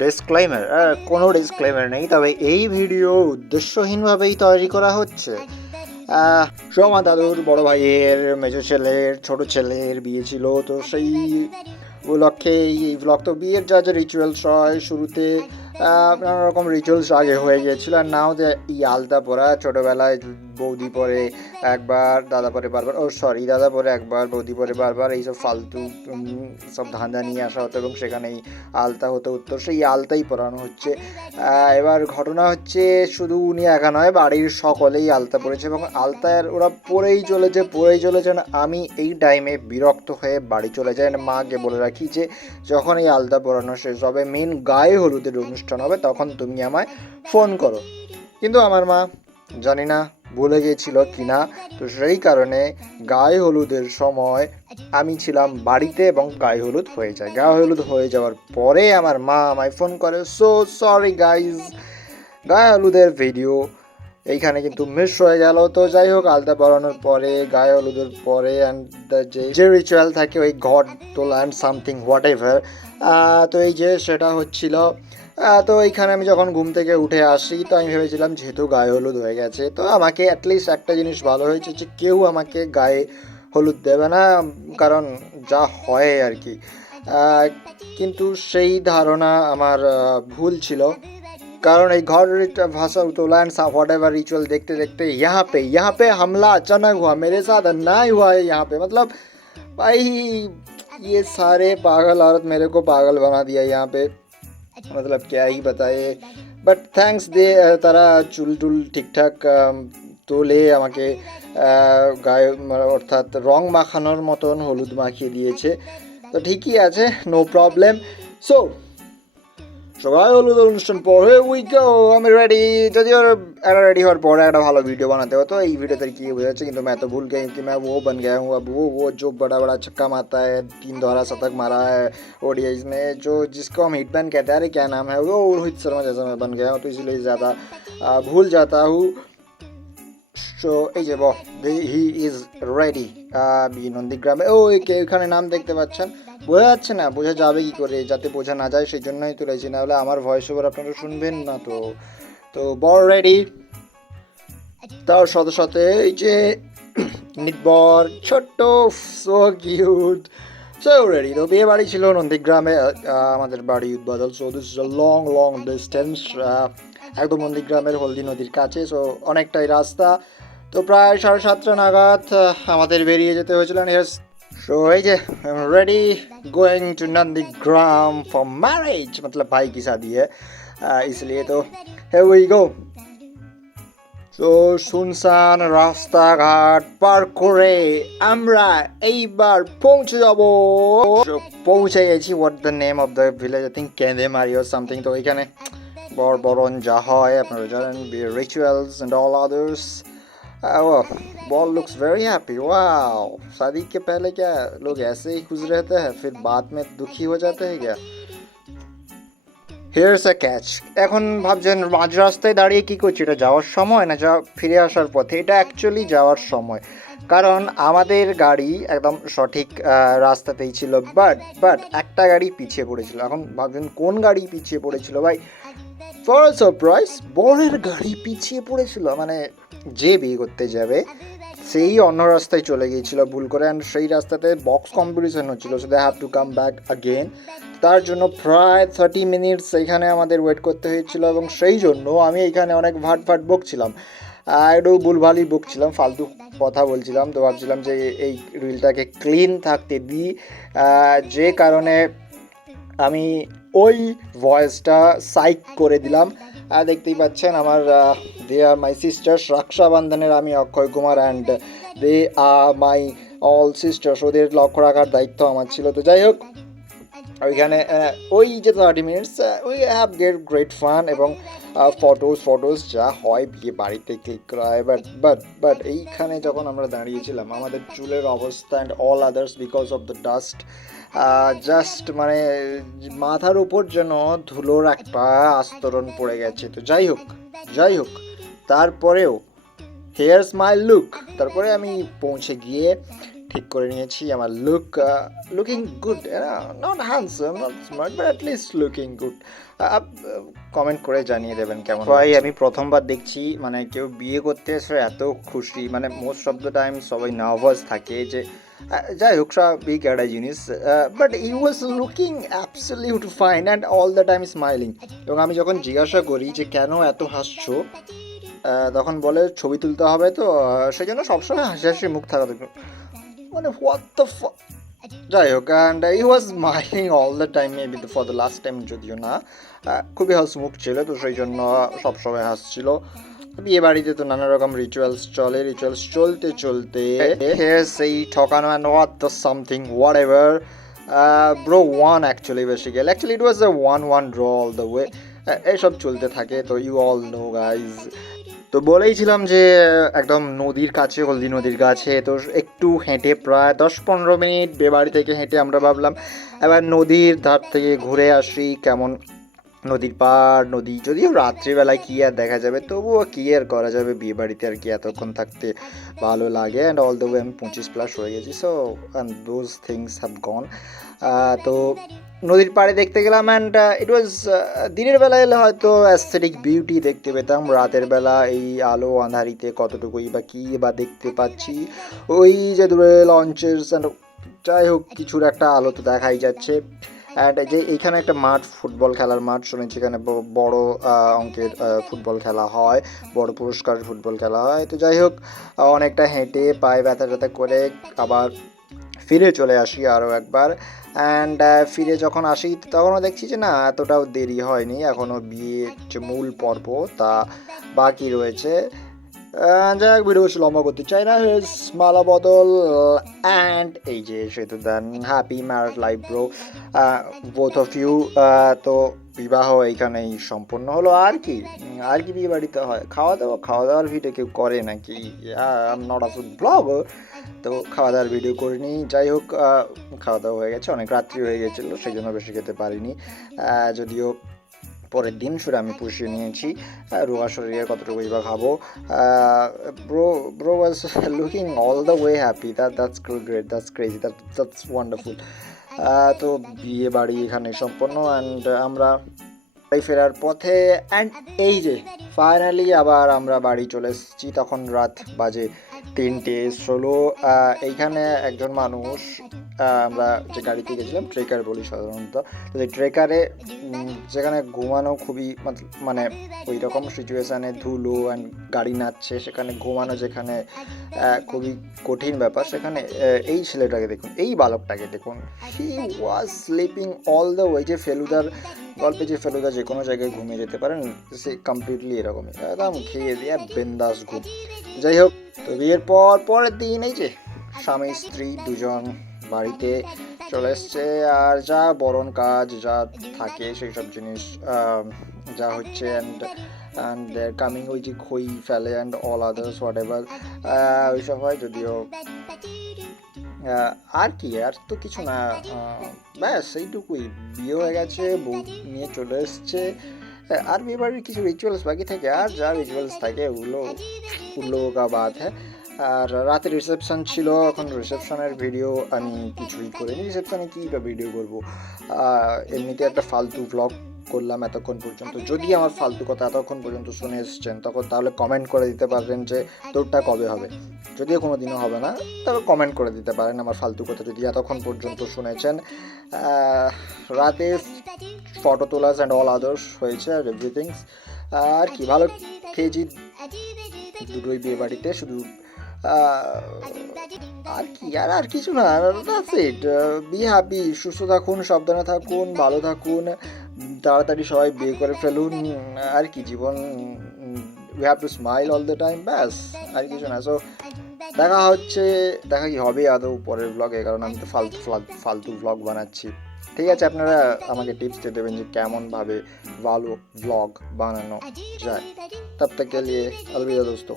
Disclaimer, কোনো disclaimer নেই, তবে এই ভিডিও উদ্দেশ্যহীনভাবেই তৈরি করা হচ্ছে। সোমা দাদুর বড় ভাইয়ের মেজো ছেলের ছোট ছেলের বিয়ে ছিল, তো সেই উপলক্ষে এই ব্লগ। তো বিয়ের যা যা রিচুয়ালস হয় শুরুতে নানা রকম রিচুয়ালস আগে হয়ে গিয়েছিল, আর নাও যে এই আলতা পরা ছোটোবেলায় বৌদি পরে একবার, দাদা পরে বারবার, ও সরি দাদা পরে একবার, বৌদি পরে বারবার, এইসব ফালতু সব ধান্দা নিয়ে আসা হতো এবং সেখানেই আলতা হতে উত্তর সেই আলতাই পরানো হচ্ছে। এবার ঘটনা হচ্ছে শুধু উনি একা নয়, বাড়ির সকলেই আলতা পরেছে এবং আলতার ওরা পরেই চলেছেন। আমি এই টাইমে বিরক্ত হয়ে বাড়ি চলে যাই। মাকে বলে রাখি যে যখন এই আলতা পরানো শেষ হবে, মেন গায়ে হলুদের অনুষ্ঠান হবে, তখন তুমি আমায় ফোন করো। কিন্তু আমার মা জানি না ভুলে গিয়েছিল কি না, তো সেই কারণে গায়ে হলুদের সময় আমি ছিলাম বাড়িতে এবং গায়ে হলুদ হয়ে যায়। গায়ে হলুদ হয়ে যাওয়ার পরে আমার মা আমায় ফোন করে, সো সরি গাইজ, গায়ে হলুদের ভিডিও এইখানে কিন্তু মিস হয়ে গেল। তো যাই হোক, আলতা পরানোর পরে, গায়ে হলুদের পরে অ্যান্ড যে রিচুয়াল থাকে ওই গড তোলা অ্যান্ড সামথিং হোয়াট এভার, তো এই যে সেটা হচ্ছিল। তো এইখানে আমি যখন ঘুম থেকে উঠে আসি, তো আমি ভেবেছিলাম যেহেতু গায়ে হলুদ হয়ে গেছে, তো আমাকে অ্যাটলিস্ট একটা জিনিস ভালো হয়েছে যে কেউ আমাকে গায়ে হলুদ দেবে না, কারণ যা হয় আর কি। কিন্তু সেই ধারণা আমার ভুল ছিল, कारण एक घर भाषा उतोला एंड वॉट एवर रिचुअल देखते देखते यहाँ पे हमला अचानक हुआ, मेरे साथ अन्याय हुआ है यहाँ पे। मतलब भाई ये सारे पागल औरत मेरे को पागल बना दिया यहाँ पे, मतलब क्या ही बताए। বাট থ্যাঙ্কস দে, তারা চুল টুল ঠিকঠাক তোলে আমাকে গায়ে, অর্থাৎ রং মাখানোর মতন হলুদ মাখিয়ে দিয়েছে, তো ঠিকই আছে, নো প্রবলেম। সো সবাই হলুদ অনুষ্ঠান পরে উইকো আমি রেডি। যদিও একটা রেডি হওয়ার পরে একটা ভালো ভিডিও বানাতে হতো, এই ভিডিওতে কি বোঝাচ্ছে, কিন্তু मैं तो भूल गई कि मैं वो बन गया हूँ अब, वो जो बड़ा बड़ा छक्का मारता है, 3 दोहरा शतक मारा है ओडीआईज में, जो जिसको हम हिटमैन कहते हैं, अरे क्या नाम है वो, रोहित शर्मा जैसा मैं बन गया हूँ, तो इसलिए ज़्यादा भूल जाता हूँ। সো এই যে হি ইজ রেডি বি নন্দীগ্রামে। ও এখানে নাম দেখতে পাচ্ছেন, বোঝা যাচ্ছে না, বোঝা যাবে কি করে, যাতে বোঝা না যায় সেই জন্যই তুলেছি, না হলে আমার ভয়েস ওভার আপনারা শুনবেন না। তো তো বর রেডি, তার সাথে সাথে এই যে নিতবর ছোট্ট, সো কিউট, সো রেডি। তো বিয়ে বাড়ি ছিল নন্দীগ্রামে, আমাদের বাড়ি উদ্বাদল। So this is a long long distance, একদম নন্দীগ্রামের হলদি নদীর কাছে, সো অনেকটাই রাস্তা। তো প্রায় 7:30 নাগাদ আমাদের বেরিয়ে যেতে হয়েছিল। सो এই যে ready going to Nandigram for marriage, मतलब भाई की शादी है, इसलिए तो here we go। তো শুনশান রাস্তাঘাট পার করে আমরা এইবার পৌঁছে যাব, পৌঁছে গেছি। What the name of the village, I think Kendemari or something. তো এখানে বরণ যা হয় আপনারা জানেন, rituals and all others. Ball looks very happy, wow. शादी के पहले क्या लोग ऐसे ही खुश रहते हैं, फिर बाद में दुखी हो जाते हैं क्या? হিয়ার্স আ ক্যাচ। এখন ভাবছেন মাঝ রাস্তায় দাঁড়িয়ে কী করছি, এটা যাওয়ার সময় না যা ফিরে আসার পথে? এটা অ্যাকচুয়ালি যাওয়ার সময়, কারণ আমাদের গাড়ি একদম সঠিক রাস্তাতেই ছিল, বাট একটা গাড়ি পিছিয়ে পড়েছিল। এখন ভাবছেন কোন গাড়ি পিছিয়ে পড়েছিল ভাই? ফর সারপ্রাইজ, বরের গাড়ি পিছিয়ে পড়েছিল, মানে যে বিয়ে করতে যাবে সেই অন্য রাস্তায় চলে গিয়েছিল ভুল করে, অ্যান্ড সেই রাস্তাতে বক্স কম্পিটিশন হচ্ছিলো, so they have to come back again. তার জন্য প্রায় 30 মিনিটস এখানে আমাদের ওয়েট করতে হয়েছিল, এবং সেই জন্য আমি এখানে অনেক ভাট বকছিলাম, একটু ভুলভালই বকছিলাম, ফালতু কথা বলছিলাম। তো ভাবছিলাম যে এই রিলটাকে ক্লিন থাকতে দিই, যে কারণে আমি ওই ভয়েসটা সাইক করে দিলাম। দেখতেই পাচ্ছেন আমার দে আর মাই সিস্টার্স, রক্ষাবন্ধনের আমি Akshay Kumar, and they are my all sisters, ওদের লক্ষ্য রাখার দায়িত্ব আমার ছিল। তো যাই হোক, ওইখানে ওই যে 30 minutes we have great fun, এবং ফটোজ যা হয় বিয়ে বাড়িতে ক্লিক করা হয়। বাট এইখানে যখন আমরা দাঁড়িয়েছিলাম, আমাদের চুলের অবস্থা and all others because of the dust, just মানে মাথার উপর যেন ধুলোর একটা আস্তরণ পড়ে গেছে। তো যাই হোক তারপরেও হেয়ার্স মাই লুক। তারপরে আমি পৌঁছে গিয়ে ঠিক করে নিয়েছি আমার looking good, not handsome, not smart, but at least looking good. Comment করে জানিয়ে দেবেন কেমন। ভাই আমি প্রথমবার দেখছি মানে কেউ বিয়ে করতে এসে এত খুশি, মানে মোস্ট অফ দ্য টাইম সবাই নার্ভাস থাকে যে যাই হোক স্বাভাবিক একটা জিনিস, but E was looking absolute fine and all the time smiling. এবং আমি যখন জিজ্ঞাসা করি যে কেন এত হাসছো, তখন বলে ছবি তুলতে হবে, তো সেই জন্য সবসময় হাসি হাসি মুখ থাকা দরকার। মানে হোয়াট দ্য যাই হোক, and E was smiling all the time, maybe for the last time যদিও না, খুবই হাসিমুখ ছিল, তো সেই জন্য সবসময় হাসছিল। বিয়ে বাড়িতে তো নানা রকম রিচুয়ালস চলে, রিচুয়ালস চলতে চলতে সেই ঠকানো and what the something what ever bro one actually basically it was A 1-1 draw all the way. এইসব চলতে থাকে, তো ইউ অল নো গাইজ। তো বলেইছিলাম যে একদম নদীর কাছে, হলদি নদীর কাছে, তো একটু হেঁটে প্রায় 10-15 মিনিট বিয়েবাড়ি থেকে হেঁটে আমরা ভাবলাম এবার নদীর ধার থেকে ঘুরে আসি, কেমন নদীর পাড়, নদী যদিও রাত্রিবেলায় কী আর দেখা যাবে, তবুও কী আর করা যাবে, বিয়ে বাড়িতে আর কি এতক্ষণ থাকতে ভালো লাগে। অ্যান্ড অল দ্য ওয়ে আমি 25+ হয়ে গেছি, so and those things have gone. তো নদীর পাড়ে দেখতে গেলাম, অ্যান্ড ইট ওয়াজ দিনের বেলা এলে হয়তো অ্যাস্থেটিক বিউটি দেখতে পেতাম, রাতের বেলা এই আলো আঁধারিতে কতটুকুই বা কী বা দেখতে পাচ্ছি। ওই যে দূরে লঞ্চেস অ্যান্ড যাই হোক কিছুর একটা আলো তো দেখাই যাচ্ছে। অ্যান্ড যে এইখানে একটা মাঠ, ফুটবল খেলার মাঠ শুনেছি, এখানে বড় অঙ্কের ফুটবল খেলা হয়, বড় পুরস্কারের ফুটবল খেলা হয়। তো যাই হোক অনেকটা হেঁটে পায়ে ব্যথা ট্যাথা করে আবার ফিরে চলে আসি আরও একবার। অ্যান্ড ফিরে যখন আসি তখনও দেখছি যে না এতটাও দেরি হয়নি, এখনও বিয়ের যে মূল পর্ব তা বাকি রয়েছে। যাই হোক ভিডিও বেশি লম্বা করতে চাই না, মালা বদল অ্যান্ড এই যে সেতু then happy married life bro both of you. তো বিবাহ এইখানেই সম্পূর্ণ হলো, আর কি বিয়ে বাড়িতে হয় খাওয়া দাওয়ার ভিডিও কেউ করে নাকি? I am not a food blogger, তো খাওয়া দাওয়ার ভিডিও করিনি। যাই হোক খাওয়া দাওয়া হয়ে গেছে, অনেক রাত্রি হয়ে গেছিলো, সেই জন্য বেশি খেতে পারিনি, যদিও পরের দিন শুধু আমি পুষিয়ে নিয়েছি, রোগা শরীরে কতটুকুই বা খাবো। Bro was looking all the way happy, that's great, that's crazy, that's wonderful. তো বিয়ে বাড়ি এখানে সম্পন্ন, অ্যান্ড আমরা বাড়ি ফেরার পথে, অ্যান্ড এই যে ফাইনালি আবার আমরা বাড়ি চলে এসেছি। তখন রাত বাজে 3:16। এইখানে একজন মানুষ, আমরা যে গাড়িতে গেছিলাম ট্রেকার বলি সাধারণত, তো এই ট্রেকারে যেখানে ঘুমানো খুবই মানে ওই রকম সিচুয়েশানে, ধুলো অ্যান্ড গাড়ি নাচছে, সেখানে ঘুমানো যেখানে খুবই কঠিন ব্যাপার, সেখানে এই ছেলেটাকে দেখুন, এই বালকটাকে দেখুন, he was sleeping all the way. যে ফেলুদার গল্পে যে ফেলুদা যে কোনো জায়গায় ঘুমিয়ে যেতে পারেন, সে কমপ্লিটলি এরকমই, একদম খেয়ে দিয়ে বিন্দাস ঘুম। যাই হোক, তো বিয়ের পরের দিন এই যে স্বামী স্ত্রী দুজন বাড়িতে চলে এসছে, আর যা বরণ কাজ যা থাকে সেই সব জিনিস যা হচ্ছে, অ্যান্ড কামিং ওই যে খই ফেলে and all others what ever ওইসব হয়, যদিও আর কি, আর তো কিছু না, ব্যাস এইটুকুই, বিয়ে হয়ে গেছে, বউ নিয়ে চলে এসছে, আর বিয়ে বাড়ির কিছু রিচুয়ালস বাকি থাকে, আর যা রিচুয়ালস থাকে ওগুলো কা বাদ হ্যাঁ। আর রাতে রিসেপশন ছিল, এখন রিসেপশনের ভিডিও আমি কিছুই করিনি, রিসেপশনে কী বা ভিডিও করবো, এমনিতে একটা ফালতু ভ্লগ করলাম এতক্ষণ পর্যন্ত। যদি আমার ফালতু কথা এতক্ষণ পর্যন্ত শুনে এসছেন তখন তাহলে কমেন্ট করে দিতে পারবেন যে তোরটা কবে হবে, যদিও কোনো দিনও হবে না, তবে কমেন্ট করে দিতে পারেন আমার ফালতু কথা যদি এতক্ষণ পর্যন্ত শুনেছেন। রাতে ফটো তোলাস অ্যান্ড অল আদার্স হয়েছে, আর এভরিথিংস, আর কি ভালো খেয়েছি দুটোই বিয়ে বাড়িতে, শুধু আর কি, আর কিছু না, দ্যাটস ইট। বি হ্যাপি, সুস্থ থাকুন, সাবধানে থাকুন, ভালো থাকুন, তাড়াতাড়ি সবাই বিয়ে করে ফেলুন, আর কি জীবন, we have to smile all the time, ব্যাস আর কিছু না। সো দেখা কি হবে আদৌ পরের ব্লগে, কারণ আমি তো ফালতু ব্লগ বানাচ্ছি। ঠিক আছে, আপনারা আমাকে টিপস দিয়ে দেবেন যে কেমনভাবে ভালো ব্লগ বানানো যায়। তব তক কে লিয়ে अलविदा दोस्तों।